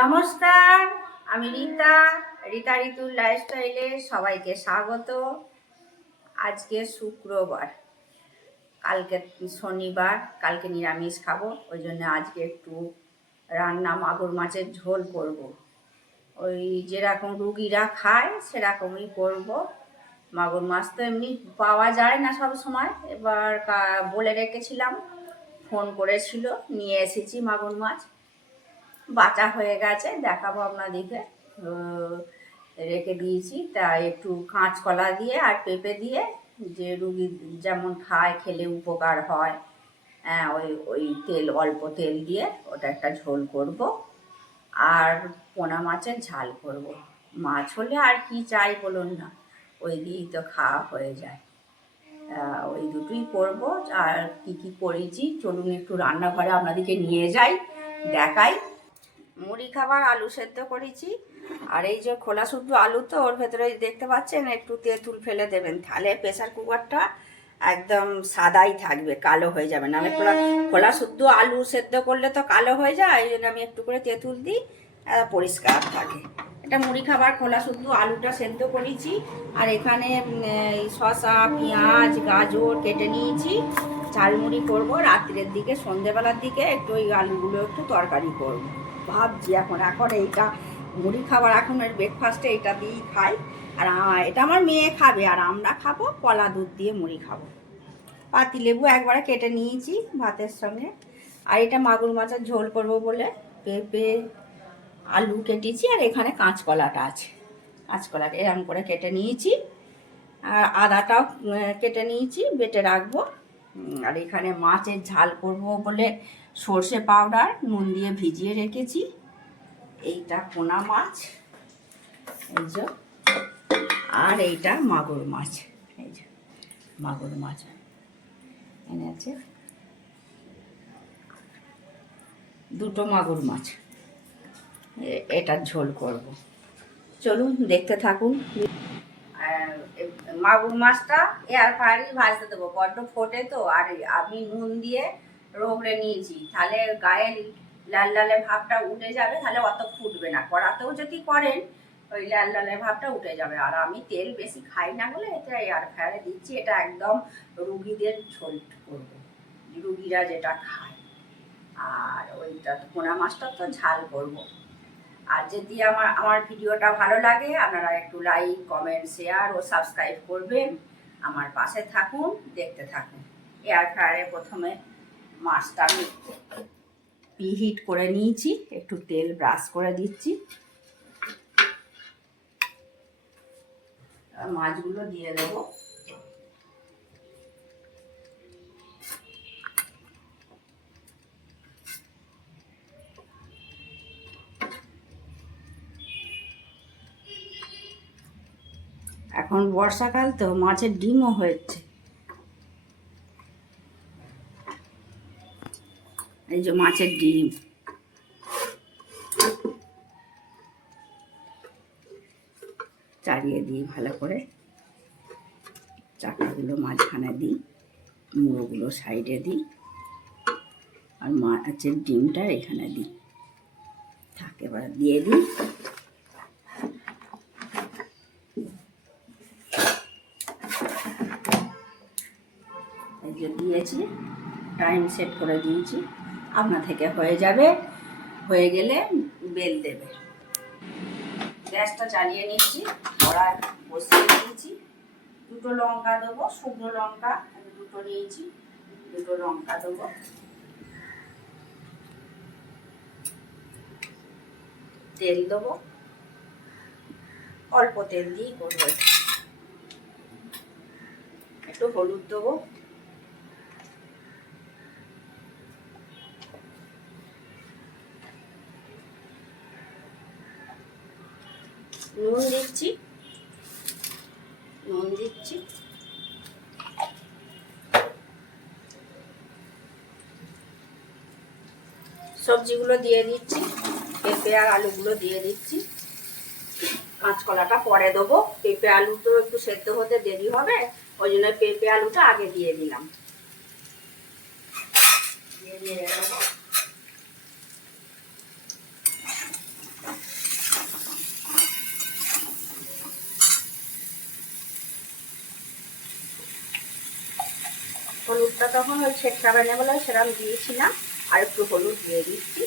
নমস্কার, আমি রীতা রীতা ঋতুর লাইফস্টাইলে সবাইকে স্বাগত। আজকে শুক্রবার, কালকে শনিবার, কালকে নিরামিষ খাব, ওই জন্য আজকে একটু রান্না মাগুর মাছের ঝোল করব। ওই যেরকম রুগীরা খায়, সেরকমই করব। মাগুর মাছ তো এমনি পাওয়া যায় না সব সময়। এবার বলে রেখেছিলাম, ফোন করেছিল, নিয়ে এসেছি মাগুর মাছ। বাঁচা হয়ে গেছে, দেখাবো আপনাদেরকে। রেখে দিয়েছি তা একটু কাঁচকলা দিয়ে আর পেঁপে দিয়ে যে রুগী যেমন খায়, খেলে উপকার হয় হ্যাঁ ওই ওই তেল, অল্প তেল দিয়ে ওটা একটা ঝোল করব। আর পোনা মাছের ঝাল করব। মাছ হলে আর কি চাই বলুন না, ওই দিয়েই তো খাওয়া হয়ে যায়। ওই দুটোই করব। আর কি কি করেছি, চলুন একটু রান্নাঘরে আপনাদেরকে নিয়ে যাই, দেখাই। মুড়ি খাবার আলু সেদ্ধ করেছি। আর এই যে খোলা শুদ্ধ আলু তো ওর ভেতরে দেখতে পাচ্ছেন একটু তেঁতুল ফেলে দেবেন। তাহলে প্রেসার কুকারটা একদম সাদাই থাকবে কালো হয়ে যাবে। নাহলে খোলা খোলা শুদ্ধ আলু সেদ্ধ করলে তো কালো হয়ে যায় এই জন্য আমি একটু করে তেঁতুল দিই পরিষ্কার থাকে। এটা মুড়ি খাবার খোলা শুদ্ধ আলুটা সেদ্ধ করেছি। আর এখানে শসা পেঁয়াজ গাজর কেটে নিয়েছি। ঝালমুড়ি করব রাত্রের দিকে সন্ধেবেলার দিকে একটু ওই আলুগুলো একটু তরকারি করব। ভাবছি এখন এখন এইটা মুড়ি খাবার, এখন ব্রেকফাস্টে এটা দিয়েই খাই। আর এটা আমার মেয়ে খাবে, আর আমরা খাব কলা দুধ দিয়ে মুড়ি খাব। পাতি লেবু একবারে কেটে নিয়েছি ভাতের সঙ্গে। আর এটা মাগুর মাছের ঝোল করব বলে পেঁপে, আলু কেটেছি, আর এখানে কাঁচকলাটা আছে। কাঁচকলাটা এরকম করে কেটে নিয়েছি। আর আদাটাও কেটে নিয়েছি, বেটে রাখব। আর এখানে মাছের ঝাল করব বলে সর্ষে পাউডার, নুন দিয়ে ভিজিয়ে রেখেছি। এইটা পোনা মাছ, এই যে, আর এইটা মাগুর মাছ, এই যে, মাগুর মাছ। এনেছে দুটো মাগুর মাছ। এটার ঝোল করব। চলুন, দেখতে থাকুন। মাগুর মাছটা এয়ার ফ্রায়ারই ভাজতে দেবো, বড্ড ফোটে তো, আর আমি নুন দিয়ে রোগড়ে নিয়েছি। তাহলে গায়ে লাল লালে ভাবটা উঠে যাবে, তাহলে অত ফুটবে না। কড়াতেও যদি করেন, ওই লাল লালের ভাবটা উঠে যাবে। আর আমি তেল বেশি খাই না বলে এটা এয়ার ফ্রায়ারে দিচ্ছি, এটা একদম রুগীদের ঝোল করব। রুগীরা যেটা খায়। আর ওইটা পোনা মাছটা তো ঝাল করব। আর যদি আমার আমার ভিডিওটা ভালো লাগে, আপনারা একটু লাইক কমেন্ট শেয়ার ও সাবস্ক্রাইব করবেন। আমার পাশে থাকুন, দেখতে থাকুন। এয়ার ফ্রায়ারে প্রথমে মাছটা আমি প্রিহিট করে নিয়েছি, একটু তেল ব্রাশ করে দিচ্ছি। মাছগুলো দিয়ে দেবো। এখন বর্ষাকাল তো মাছের ডিমও হয়েছে। এই যে মাছের ডিম। চালিয়ে দিই ভালো করে। চাকাগুলো মাঝখানে দিই, মুড়োগুলো সাইডে দিই, আর মাছের ডিমটা এখানে দিই। থাক, এবার দিয়ে দিই। দিয়েছি টাইম সেট করে দিয়েছি। আপনা থেকে হয়ে যাবে, হয়ে গেলে বেল দেবে। গ্যাসটা চালিয়ে নিচ্ছি কড়া বসিয়ে দিয়েছি। দুটো লঙ্কা দেবো, শুকনো লঙ্কা আমি দুটো নিয়েছি, দুটো লঙ্কা দেবো। তেল দেবো। অল্প তেল দিয়েই করব। একটু হলুদ দেবো। নুন দিচ্ছি। নুন দিচ্ছি। সবজিগুলো দিয়ে দিচ্ছি, পেঁপে আর আলুগুলো দিয়ে দিচ্ছি। কাঁচকলাটা পরে দেবো। পেঁপে আলু তো একটু সেদ্ধ হতে দেরি হবে, ওই জন্য পেঁপে আলুটা আগে দিয়ে দিলাম। দিয়ে দিয়ে দেবো। তখন ওই ছেটকাবেনে বলে সেরকম দিয়েছিলাম আর একটু হলুদ দিয়ে দিচ্ছি।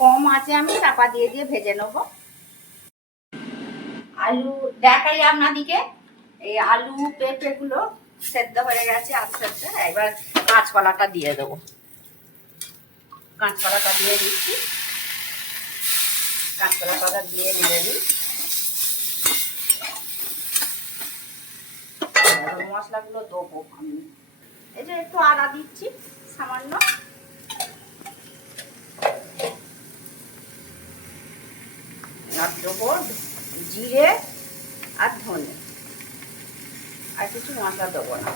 কম আছে আমি চাপা দিয়ে দিয়ে ভেজে নেব। আলু দেখাই আপনাদিকে এই আলু পেঁপেগুলো সেদ্ধ হয়ে গেছে আস্তে আস্তে। এবার কাঁচকলাটা দিয়ে দেবো। কাঁচকলাটা দিয়ে দিচ্ছি। কাঁচকলাটা দিয়ে নেড়ে দিই। মশলাগুলো দেবো আমি। এই যে একটু আদা দিচ্ছি, সামান্য। জিরে আর ধনে। আর কিছু মশলা দেবো না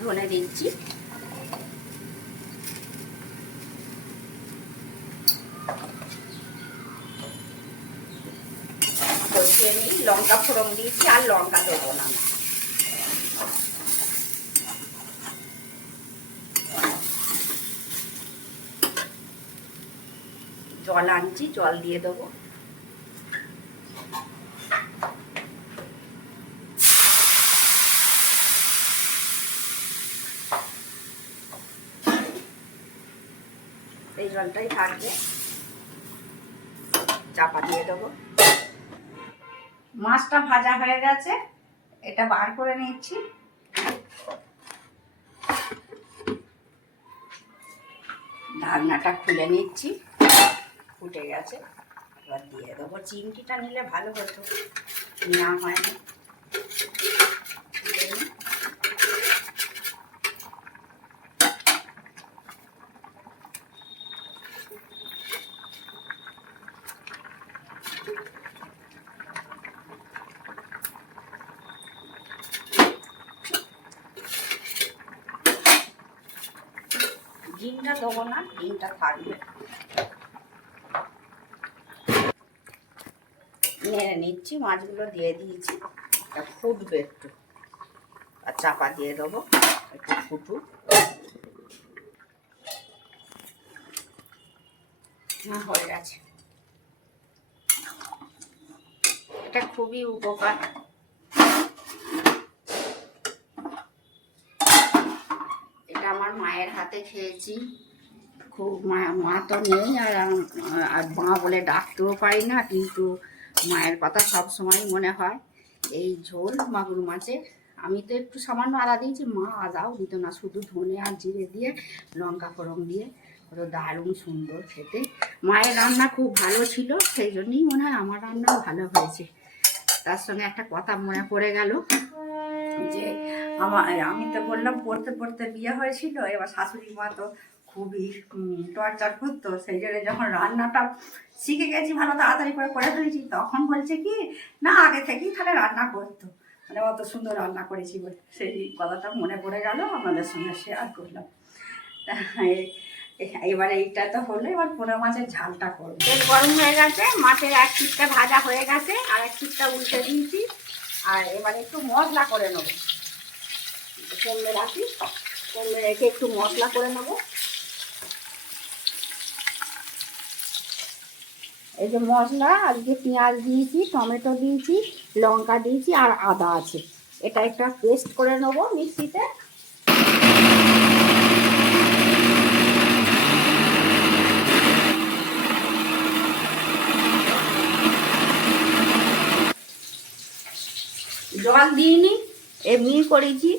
ধনে দিচ্ছি লঙ্কা ফোড়ন দিয়েছি, আর লঙ্কা দেবো না। জল আনছি, জল দিয়ে দেবো। জলটাই থাকবে। চাপা দিয়ে দেবো। মাছটা ভাজা হয়ে গেছে। এটা বার করে নিচ্ছি। ঢাকনাটা খুলে নিচ্ছি। ফুটে গেছে। এবার দিয়ে দেবো। চিমটিটা নিলে ভালো হতো। নেওয়া হয়নি তুলে নিই। ডিমটা দেবো না, ডিমটা থাকবে। নেড়ে নিচ্ছি, মাছগুলো দিয়ে দিয়েছি। এটা ফুটবে একটু। আর চাপা দিয়ে দেবো, একটু ফুটুক। না, হয়ে গেছে। এটা খুবই উপকার এটা আমার মায়ের হাতে খেয়েছি। খুব মা মা তো নেই আর আর মা বলে ডাকতেও পারি না, কিন্তু মায়ের কথা সব সময় মনে হয়। এই ঝোল মাগুর মাছের, আমি তো একটু সামান্য আদা দিয়েছি, মা আদাও দিত না, শুধু ধনে আর জিরে দিয়ে, লঙ্কা ফোড়ন দিয়ে। কত দারুণ সুন্দর খেতে। মায়ের রান্না খুব ভালো ছিল, সেই জন্যই মনে হয় আমার রান্নাও ভালো হয়েছে। তার সঙ্গে একটা কথা মনে পড়ে গেল যে আমার আমি তো বললাম, পড়তে পড়তে বিয়ে হয়েছিল, এবার শাশুড়ি মা তো খুবই টর্চার করতো, সেই জন্য যখন রান্নাটা শিখে গেছি ভালো তাড়াতাড়ি করে করে ফেলেছি, তখন বলছে কি, না, আগে থেকেই তাহলে রান্না করতো। মানে অত সুন্দর রান্না করেছি বলে। সেই কথাটা মনে পড়ে গেল, আমাদের সঙ্গে শেয়ার করলাম। এবার এইটা তো হলো, এবার পোনা মাছের ঝালটা করব। তেল গরম হয়ে গেছে মাছের এক পিঠটা ভাজা হয়ে গেছে, আর এক পিঠটা উল্টে দিয়েছি, আর এবার একটু মশলা করে নেব। কমবে রাখি। কমবে রেখে একটু মশলা করে নেব। এই যে মশলা আজকে পেঁয়াজ দিয়েছি, টমেটো দিয়েছি, লঙ্কা দিয়েছি, আর আদা আছে। এটা একটা পেস্ট করে নেব মিক্সিতে। জল দিইনি এমনি করেছি।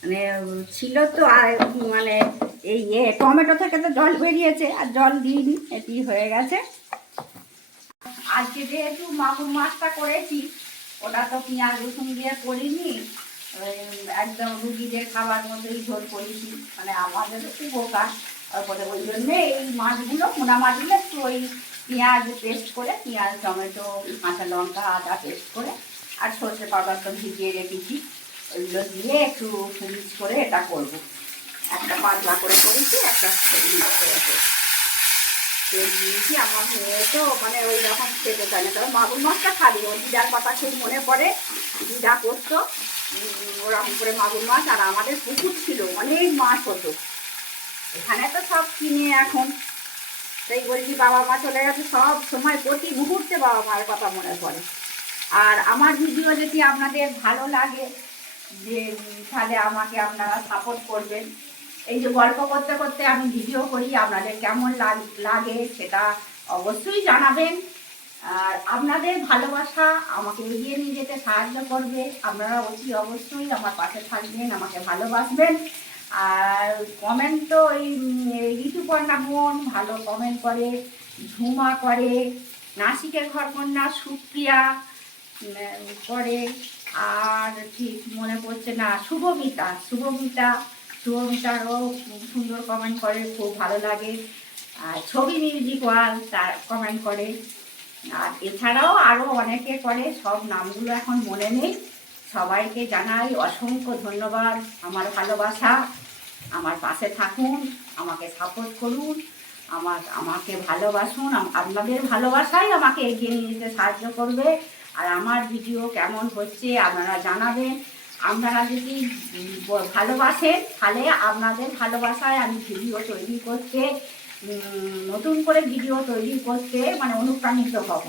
মানে ছিল তো আর মানে এই ইয়ে টমেটো থেকে তো জল বেরিয়েছে, আর জল দিইনি, এটি হয়ে গেছে। আজকে যেহেতু মাগুর মাছটা করেছি, ওটা তো পেঁয়াজ, রসুন দিয়ে করিনি একদম রুগীদের খাবার মতোই ঝোল করেছি মানে আমাদের বোকা। তারপরে ওই জন্যে এই মাছগুলো, পোনা মাছগুলো একটু ওই পেঁয়াজ পেস্ট করে, পেঁয়াজ, টমেটো, কাঁচা লঙ্কা, আদা পেস্ট করে, আর সর্ষে পাউডার তো ভিজিয়ে রেখেছি। ওইগুলো দিয়ে একটু মিক্স করে এটা করব। একটা পাতলা করে করেছি, একটা মিক্স করে করেছি। তেল আমার মেয়ে তো মানে ওই রকম খেতে চায় না। তবে মাগুর মাছটা খাবি, ওর দিদার কথা খুব মনে পড়ে দিদা করতো। ওরকম করে মাগুর মাছ, আর আমাদের পুকুর ছিল, অনেক মাছ হতো। এখানে তো সব কিনে এখন। তাই বলছি, বাবা মা চলে গেছে, সব সময় প্রতি মুহূর্তে বাবা মার কথা মনে পড়ে। আর আমার ভিডিও যদি আপনাদের ভালো লাগে যে, তাহলে আমাকে আপনারা সাপোর্ট করবেন। এই যে গল্প করতে করতে আমি ভিডিও করি, আপনাদের কেমন লাগ- সেটা অবশ্যই জানাবেন। আর আপনাদের ভালোবাসা আমাকে এগিয়ে নিয়ে যেতে সাহায্য করবে। আপনারা অতি অবশ্যই আমার পাশে থাকবেন, আমাকে ভালোবাসবেন। আর কমেন্ট তো এই ঋতুপর্ণা বোন ভালো কমেন্ট করে, ঝুমা করে, নাসিকের ঘরকন্যা সুপ্রিয়া করে। আর ঠিক মনে পড়ছে না, শুভমিতা শুভমিতা, শুভমিতারও সুন্দর কমেন্ট করে, খুব ভালো লাগে। আর ছবি মিউজিক ওয়াল তার কমেন্ট করে। আর এছাড়াও আরও অনেকে করে, সব নামগুলো এখন মনে নেই। সবাইকে জানাই অসংখ্য ধন্যবাদ, আমার ভালোবাসা। আমার পাশে থাকুন, আমাকে সাপোর্ট করুন, আমার, আমাকে ভালোবাসুন আপনাদের ভালোবাসাই আমাকে এগিয়ে নিয়ে যেতে সাহায্য করবে। আর আমার ভিডিও কেমন হচ্ছে আপনারা জানাবেন। আপনারা যদি ভালোবাসেন, তাহলে আপনাদের ভালোবাসায় আমি ভিডিও তৈরি করতে নতুন করে ভিডিও তৈরি করতে মানে অনুপ্রাণিত হব।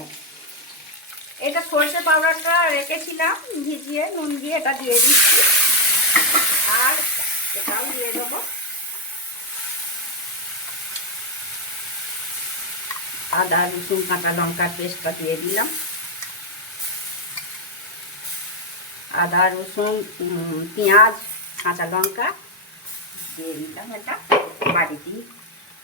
এটা সর্ষে পাউডারটা রেখেছিলাম, ভিজিয়ে নুন দিয়ে এটা দিয়ে দিচ্ছি। আর এটাও দিয়ে দেবো। আদা রসুন, কাঁচা লঙ্কার পেস্টটা দিয়ে দিলাম। আদা, রসুন পেঁয়াজ, কাঁচা লঙ্কা দিয়ে দিলাম এটা। বাড়িতেই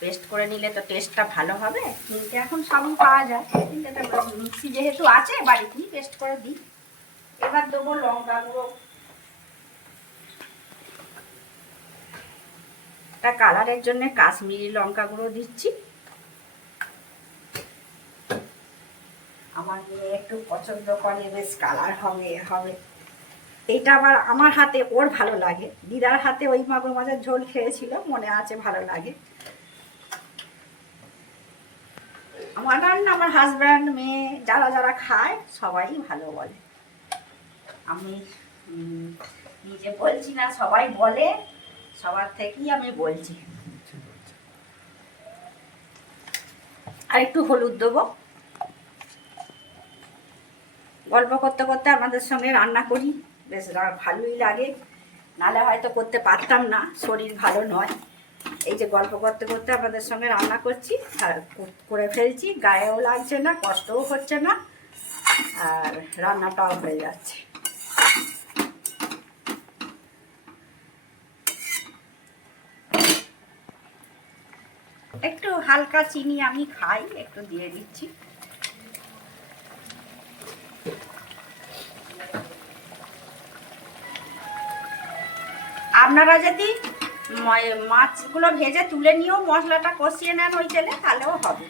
পেস্ট করে নিলে তো টেস্টটা ভালো হবে। কিনতে এখন সবই পাওয়া যায়। কিন্তু এটা মিক্সি যেহেতু আছে বাড়িতেই পেস্ট করে দিই। এবার দেবো লঙ্কা গুঁড়ো এটা কালারের জন্য কাশ্মীরি লঙ্কা গুঁড়ো দিচ্ছি। আমার মেয়ে একটু পছন্দ করে, বেশ কালার হবে হবে। এইটা আবার আমার হাতে ওর ভালো লাগে। দিদার হাতে ওই মাগুর মাছের ঝোল খেয়েছিল, মনে আছে ভালো লাগে। আমার রান্না আমার হাজব্যান্ড মেয়ে, যারা যারা খায়, সবাই ভালো বলে। আমি নিজে বলছি না, সবাই বলে, সবার থেকেই আমি বলছি। আর একটু হলুদ দেবো। গল্প করতে করতে আপনাদের সঙ্গে রান্না করি। বেশ ভালোই লাগে। নালে হয়তো করতে পারতাম না, শরীর ভালো নয়। এই যে গল্প করতে করতে আপনাদের সঙ্গে রান্না করছি করে ফেলছি, গায়েও লাগছে না, কষ্টও হচ্ছে না, আর রান্নাটাও হয়ে যাচ্ছে। একটু হালকা চিনি আমি খাই, একটু দিয়ে দিচ্ছি। আপনারা যদি মাছগুলো ভেজে তুলে নিয়েও মশলাটা কষিয়ে নেন ওই তেলে তাহলেও হবে।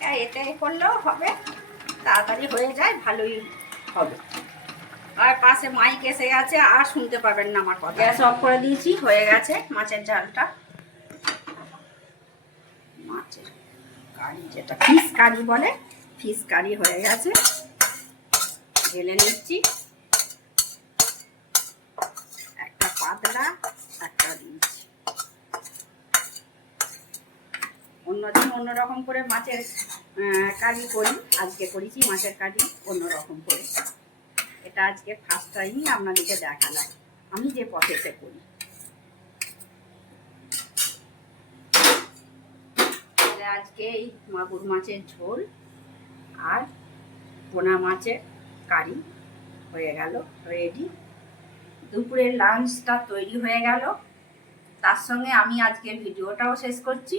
হ্যাঁ, এতে করলেও হবে। তাড়াতাড়ি হয়ে যায় ভালোই হবে। আর পাশে মাইক এসে গেছে আর শুনতে পাবেন না আমার কথা। গ্যাস অফ করে দিয়েছি হয়ে গেছে মাছের ঝালটা। মাছের কারি যেটা ফিস কারি বলে ফিস কারি হয়ে গেছে। ঢেলে নিচ্ছি একটা পাতলা একটা দিচ্ছি অন্যদিন অন্যরকম করে মাছের আহ, কারি। আজকে করেছি মাছের কারি অন্যরকম করে। এটা আজকে ফার্স্ট টাইমই আপনাদেরকে দেখালাম। আমি যে প্রসেসে করি আজকে এই মাগুর মাছের ঝোল আর পোনা মাছের কারি হয়ে গেল রেডি দুপুরের লাঞ্চটা তৈরি হয়ে গেল। তার সঙ্গে আমি আজকের ভিডিওটাও শেষ করছি।